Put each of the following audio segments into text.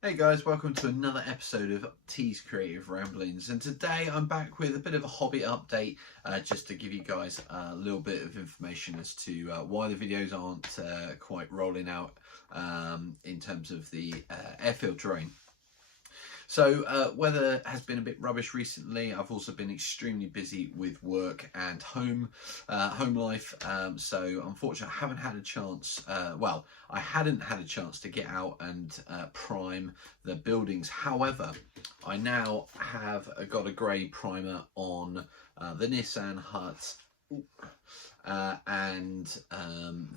Hey guys, welcome to another episode of T's Creative Ramblings, and today I'm back with a bit of a hobby update, just to give you guys a little bit of information as to why the videos aren't quite rolling out in terms of the airfield terrain. So weather has been a bit rubbish recently. I've also been extremely busy with work and home life. So unfortunately, I haven't had a chance. I hadn't had a chance to get out and prime the buildings. However, I now have got a grey primer on the Nissan hut. And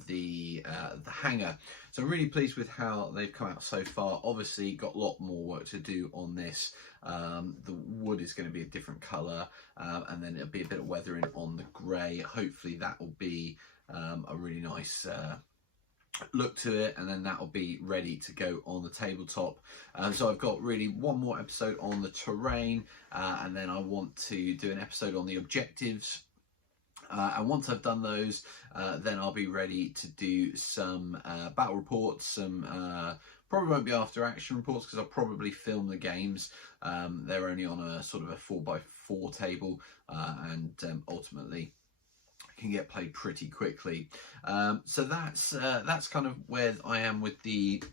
the hangar. So I'm really pleased with how they've come out so far. Obviously got a lot more work to do on this. The wood is going to be a different colour, and then it'll be a bit of weathering on the grey. Hopefully that will be a really nice look to it, and then that'll be ready to go on the tabletop. So I've got really one more episode on the terrain, and then I want to do an episode on the objectives. And once I've done those, then I'll be ready to do some battle reports, some probably won't be after action reports because I'll probably film the games. They're only on a sort of a 4x4 table, and ultimately can get played pretty quickly. So that's kind of where I am with the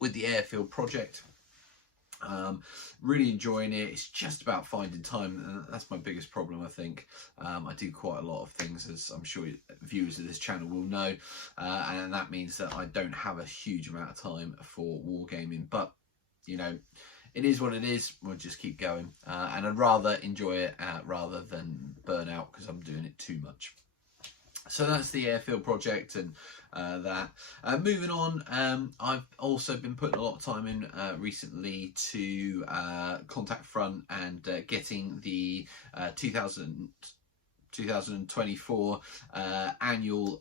airfield project. Really enjoying it. It's just about finding time, and that's my biggest problem, I think. I do quite a lot of things, as I'm sure viewers of this channel will know, and that means that I don't have a huge amount of time for wargaming, but you know, it is what it is. We'll just keep going, and I'd rather enjoy it rather than burn out because I'm doing it too much. So that's the airfield project, and moving on, I've also been putting a lot of time in recently to Contact Front and getting the 2024 annual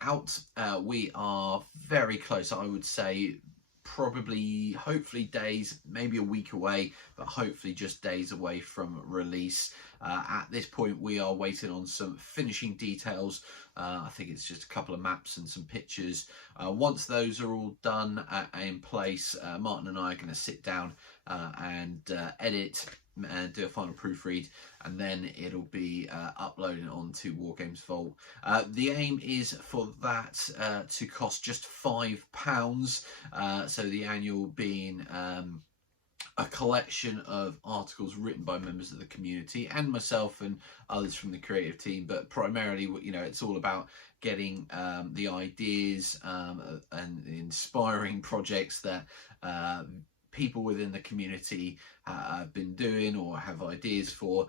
out. We are very close, I would say. Probably, hopefully days, maybe a week away, but hopefully just days away from release. At this point, we are waiting on some finishing details. I think it's just a couple of maps and some pictures. Once those are all done in place, Martin and I are going to sit down and edit and do a final proofread, and then it'll be uploaded onto Wargames Vault. The aim is for that to cost just £5, so the annual being a collection of articles written by members of the community and myself and others from the creative team, but primarily, you know, it's all about getting the ideas and the inspiring projects that people within the community have been doing or have ideas for,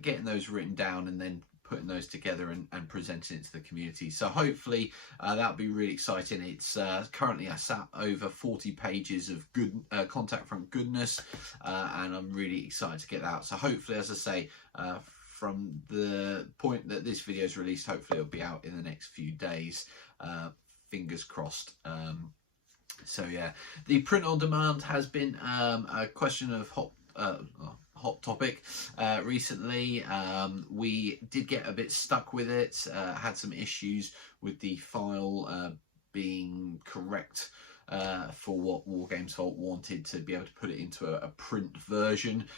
getting those written down and then putting those together and presenting it to the community. So hopefully that'll be really exciting. It's currently I sat over 40 pages of good Contact Front goodness, and I'm really excited to get that out. So hopefully, as I say, from the point that this video is released, hopefully it'll be out in the next few days. Fingers crossed. So yeah, the print on demand has been a question of hot topic recently. We did get a bit stuck with it, had some issues with the file being correct for what Wargames Vault wanted to be able to put it into a print version.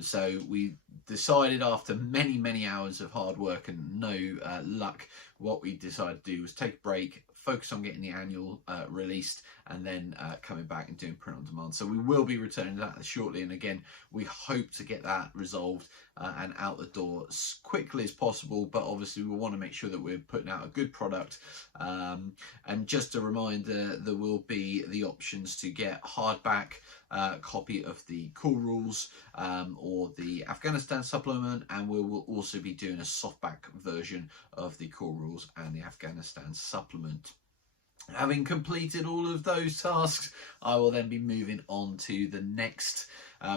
So we decided, after many hours of hard work and no luck, what we decided to do was take a break, focus on getting the annual released, and then coming back and doing print on demand. So we will be returning to that shortly, and again, we hope to get that resolved and out the door as quickly as possible, but obviously we want to make sure that we're putting out a good product. And just a reminder, there will be the options to get hardback copy of the Core Rules or the Afghanistan supplement, and we will also be doing a softback version of the Core Rules and the Afghanistan supplement. Having completed all of those tasks, I will then be moving on to the next,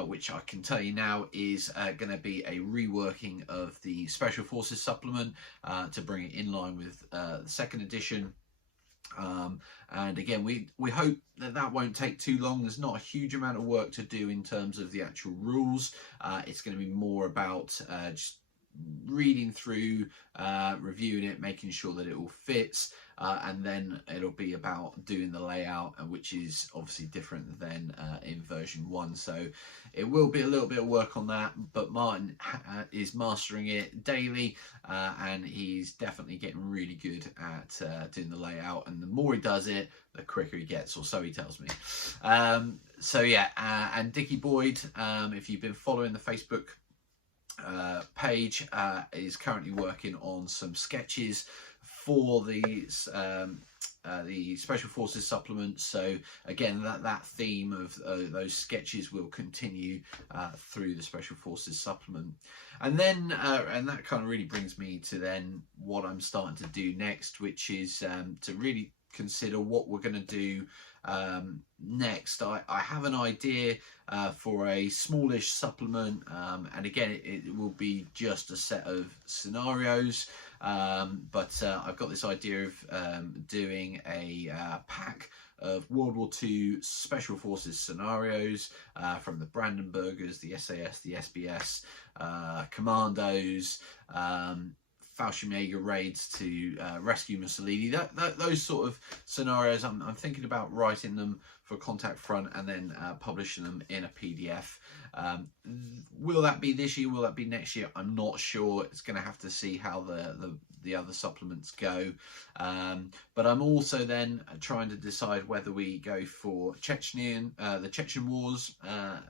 which I can tell you now is going to be a reworking of the Special Forces supplement to bring it in line with the second edition. And again, we hope that won't take too long. There's not a huge amount of work to do in terms of the actual rules. It's going to be more about just reading through, reviewing it, making sure that it all fits, and then it'll be about doing the layout, which is obviously different than in version 1. So it will be a little bit of work on that, but Martin is mastering it daily, and he's definitely getting really good at doing the layout, and the more he does it, the quicker he gets, or so he tells me. So yeah, and Dickie Boyd, if you've been following the Facebook page, is currently working on some sketches for the Special Forces supplement. So again, that theme of those sketches will continue through the Special Forces supplement. And then and that kind of really brings me to then what I'm starting to do next, which is to really consider what we're going to do next. I have an idea for a smallish supplement, and again it will be just a set of scenarios, but I've got this idea of doing a pack of World War II Special Forces scenarios from the Brandenburgers, the SAS, the SBS, Commandos, Fallschirmjäger raids to rescue Mussolini. Those sort of scenarios, I'm thinking about writing them for Contact Front and then publishing them in a PDF. Will that be this year? Will that be next year? I'm not sure. It's going to have to see how the other supplements go. But I'm also then trying to decide whether we go for Chechnya, the Chechen Wars,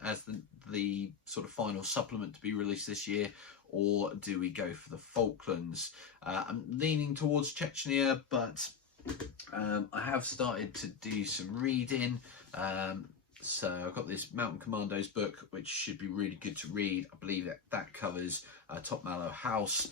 as the sort of final supplement to be released this year, or do we go for the Falklands? I'm leaning towards Chechnya, but I have started to do some reading. So I've got this Mountain Commandos book, which should be really good to read. I believe that covers Top Mallow House,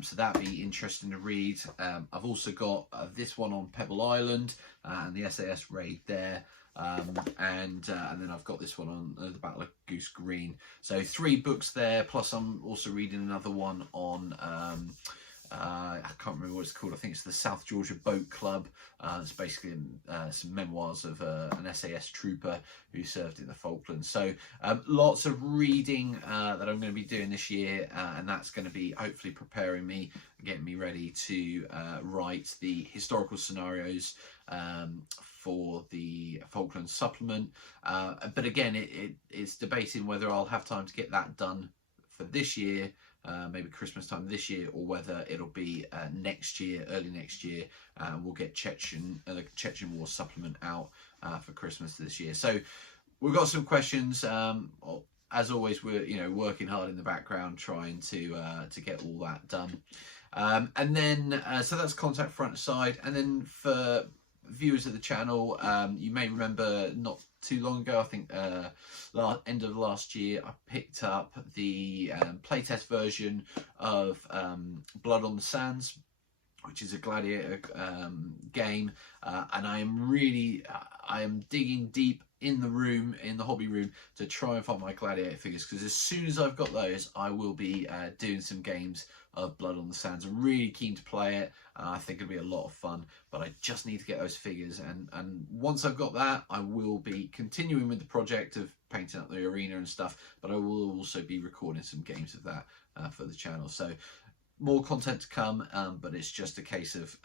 so that'd be interesting to read. I've also got this one on Pebble Island and the SAS raid there. And then I've got this one on the Battle of Goose Green. So 3 books there, plus I'm also reading another one on I can't remember what it's called. I think it's the South Georgia Boat Club. It's basically some memoirs of an SAS trooper who served in the Falklands. So lots of reading that I'm going to be doing this year, and that's going to be hopefully preparing me, getting me ready to write the historical scenarios for the Falklands supplement. But again, it's debating whether I'll have time to get that done for this year, maybe Christmas time this year, or whether it'll be next year, early next year, and we'll get the Chechen War supplement out for Christmas this year. So we've got some questions. As always, we're working hard in the background trying to get all that done. And then so that's Contact Front side, and then for viewers of the channel, you may remember not too long ago, I think end of last year, I picked up the playtest version of Blood on the Sands, which is a gladiator game, and I am digging deep in the hobby room to try and find my gladiator figures, because as soon as I've got those, I will be doing some games of Blood on the Sands. I'm really keen to play it. I think it'll be a lot of fun, but I just need to get those figures, and once I've got that, I will be continuing with the project of painting up the arena and stuff, but I will also be recording some games of that for the channel. So more content to come, but it's just a case of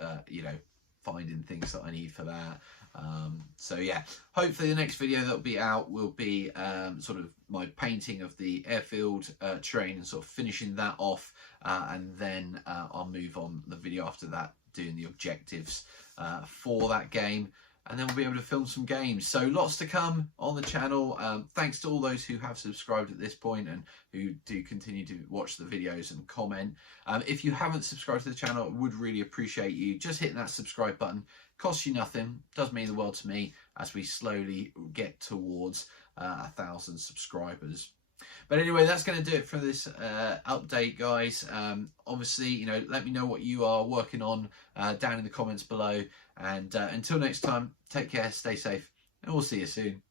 finding things that I need for that. So yeah, hopefully the next video that'll be out will be sort of my painting of the airfield terrain and sort of finishing that off, and then I'll move on the video after that, doing the objectives for that game, and then we'll be able to film some games. So lots to come on the channel. Thanks to all those who have subscribed at this point and who do continue to watch the videos and comment. If you haven't subscribed to the channel, I would really appreciate you just hitting that subscribe button. Costs you nothing, does mean the world to me as we slowly get towards 1,000 subscribers. But anyway, that's going to do it for this update, guys. Obviously, let me know what you are working on down in the comments below. And until next time, take care, stay safe, and we'll see you soon.